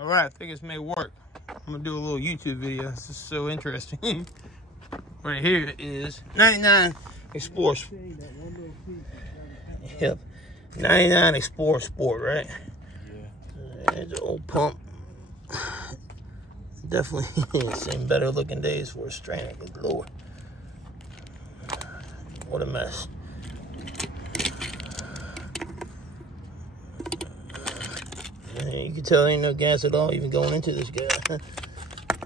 All right, I think it's may work. I'm gonna do a little YouTube video. This is so interesting. Right here is 99 Explorer. Yep, 99 Explorer Sport, right? Yeah. There's an old pump. Definitely seen better looking days for a Strand. Good Lord. What a mess. And you can tell there ain't no gas at all even going into this guy.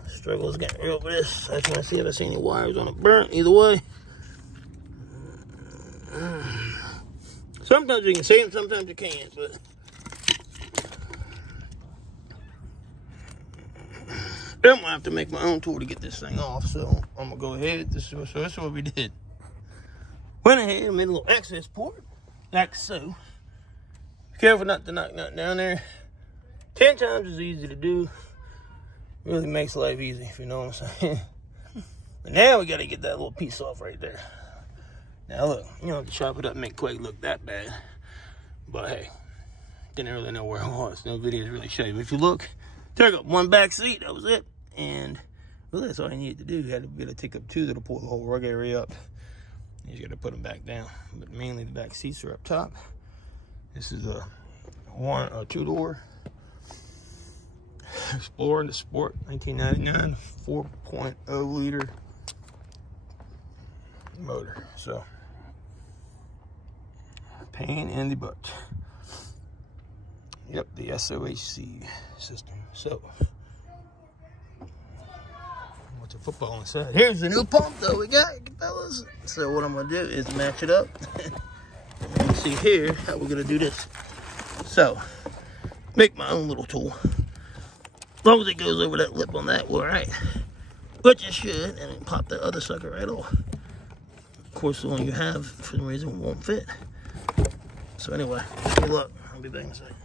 Struggles getting real with this. I just want to see if I see any wires on it burnt. Either way. Sometimes you can see them, sometimes you can't, but I'm gonna have to make my own tool to get this thing off. So I'm gonna go ahead. This is what we did. Went ahead and made a little access port, like so. Be careful not to knock nothing down there. 10 times as easy to do. Really makes life easy, if you know what I'm saying. But now we gotta get that little piece off right there. Now look, you don't have to chop it up and make Quake look that bad. But hey, didn't really know where it was. No videos really show you. But if you look, took up one back seat, that was it. And well, that's all you needed to do. You had to be able to take up two that'll pull the whole rug area up. You just gotta put them back down. But mainly the back seats are up top. This is a 2-door Explorer in the Sport 1999 4.0 liter motor. So pain in the butt. Yep, the SOHC system. So what's a football inside? Here's the new pump though we got, fellas. So what I'm gonna do is match it up. You can see here how we're gonna do this. So make my own little tool. As long as it goes over that lip on that, we're all right. Which it should, and then pop that other sucker right off. Of course, the one you have, for some reason, won't fit. So anyway, good luck. I'll be back in a second.